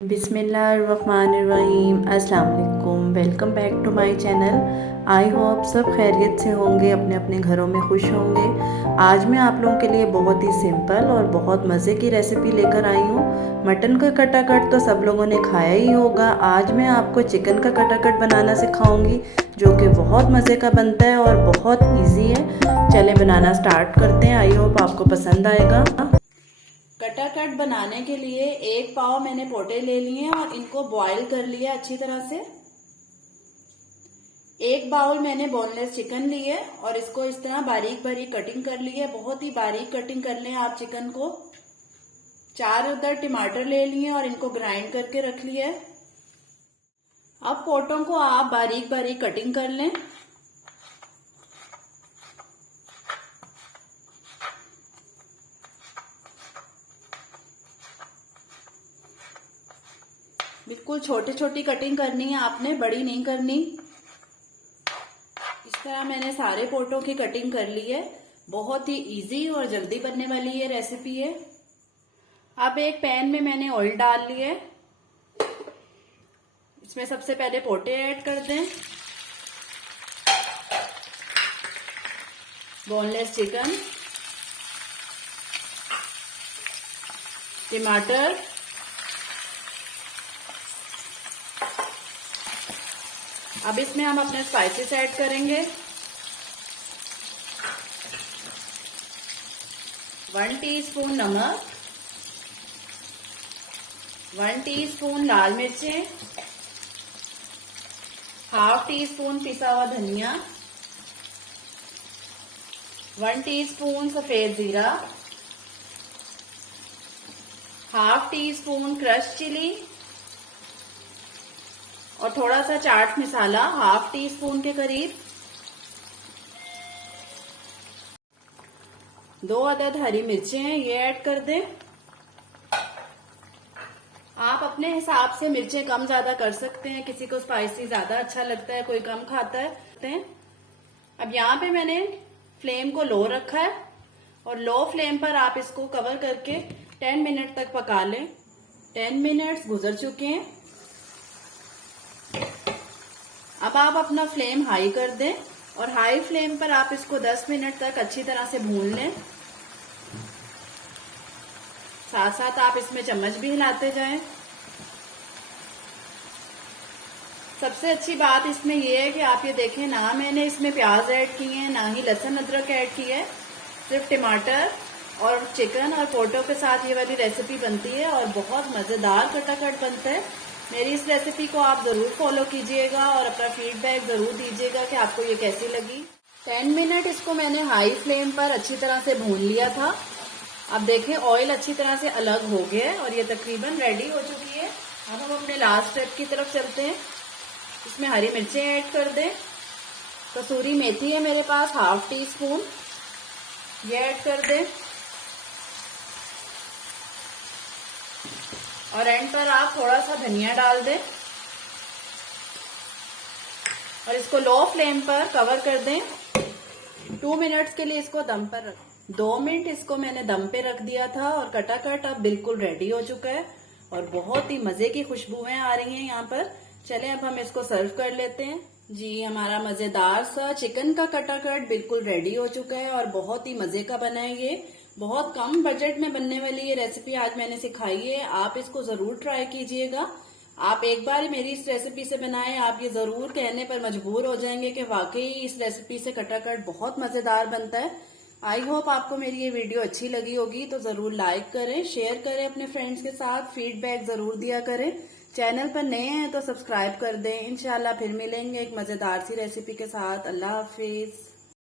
बिस्मिल्लाहिर्रहमानिर्रहीम। अस्सलाम वालेकुम। Welcome back to my channel. I hope सब खैरियत से होंगे, अपने अपने घरों में खुश होंगे। आज मैं आप लोगों के लिए बहुत ही सिंपल और बहुत मज़े की रेसिपी लेकर आई हूँ। मटन का कटाकट तो सब लोगों ने खाया ही होगा। आज मैं आपको चिकन का कटाकट बनाना सिखाऊंगी, जो कि बहुत मज़े का बनता है और बहुत ईजी है। चलें बनाना स्टार्ट करते हैं। आई होप आपको पसंद आएगा। कटाकट बनाने के लिए एक पाव मैंने पोटे ले लिए और इनको बॉईल कर लिया अच्छी तरह से। एक बाउल मैंने बोनलेस चिकन लिए और इसको इस तरह बारीक बारीक कटिंग कर ली है। बहुत ही बारीक कटिंग कर लें आप चिकन को। 4 अदर टमाटर ले लिए और इनको ग्राइंड करके रख लिया है। अब पोटों को आप बारीक बारीक कटिंग कर लें। बिल्कुल छोटी छोटी कटिंग करनी है आपने, बड़ी नहीं करनी। इस तरह मैंने सारे पोटों की कटिंग कर ली है। बहुत ही इजी और जल्दी बनने वाली ये रेसिपी है। अब एक पैन में मैंने ऑयल डाल लिया है। इसमें सबसे पहले पोटे ऐड कर दें, बोनलेस चिकन, टमाटर, अब इसमें हम अपने स्पाइसेस ऐड करेंगे। 1 टीस्पून नमक, 1 टीस्पून लाल मिर्चें, ½ टीस्पून पिसा हुआ धनिया, 1 टीस्पून सफेद जीरा, ½ टीस्पून क्रश चिली और थोड़ा सा चाट मसाला ½ टीस्पून के करीब, 2 अदद हरी मिर्चें हैं, ये ऐड कर दें। आप अपने हिसाब से मिर्चें कम ज्यादा कर सकते हैं। किसी को स्पाइसी ज्यादा अच्छा लगता है, कोई कम खाता है। अब यहाँ पे मैंने फ्लेम को लो रखा है और लो फ्लेम पर आप इसको कवर करके 10 मिनट तक पका लें। 10 मिनट्स गुजर चुके हैं। अब आप अपना फ्लेम हाई कर दें और हाई फ्लेम पर आप इसको 10 मिनट तक अच्छी तरह से भून लें। साथ साथ आप इसमें चम्मच भी हिलाते जाएं। सबसे अच्छी बात इसमें यह है कि आप ये देखें, ना मैंने इसमें प्याज ऐड किए हैं, ना ही लहसुन अदरक ऐड की है। सिर्फ टमाटर और चिकन और पोटो के साथ ये वाली रेसिपी बनती है और बहुत मजेदार कटाकट बनता है। मेरी इस रेसिपी को आप जरूर फॉलो कीजिएगा और अपना फीडबैक जरूर दीजिएगा कि आपको ये कैसी लगी। 10 मिनट इसको मैंने हाई फ्लेम पर अच्छी तरह से भून लिया था। अब देखें ऑयल अच्छी तरह से अलग हो गया है और ये तकरीबन रेडी हो चुकी है। अब हम अपने लास्ट स्टेप की तरफ चलते हैं। इसमें हरी मिर्चें ऐड कर दें। कसूरी मेथी है मेरे पास ½ टीस्पून, ये ऐड कर दें। और एंड पर आप थोड़ा सा धनिया डाल दें और इसको लो फ्लेम पर कवर कर दें। 2 मिनट्स के लिए इसको दम पर रख 2 मिनट इसको मैंने दम पे रख दिया था और कटाकट अब बिल्कुल रेडी हो चुका है और बहुत ही मजे की खुशबुएं आ रही हैं यहाँ पर। चलें अब हम इसको सर्व कर लेते हैं। जी, हमारा मजेदार सा चिकन का कटाकट बिल्कुल रेडी हो चुका है और बहुत ही मजे का बना है। ये बहुत कम बजट में बनने वाली ये रेसिपी आज मैंने सिखाई है। आप इसको जरूर ट्राई कीजिएगा। आप एक बार मेरी इस रेसिपी से बनाएं, आप ये जरूर कहने पर मजबूर हो जाएंगे कि वाकई इस रेसिपी से कटाकट बहुत मजेदार बनता है। आई होप आपको मेरी ये वीडियो अच्छी लगी होगी, तो जरूर लाइक करें, शेयर करें अपने फ्रेंड्स के साथ, फीडबैक जरूर दिया करें। चैनल पर नए हैं तो सब्सक्राइब कर दें। इंशाल्लाह फिर मिलेंगे एक मजेदार सी रेसिपी के साथ। अल्लाह हाफिज।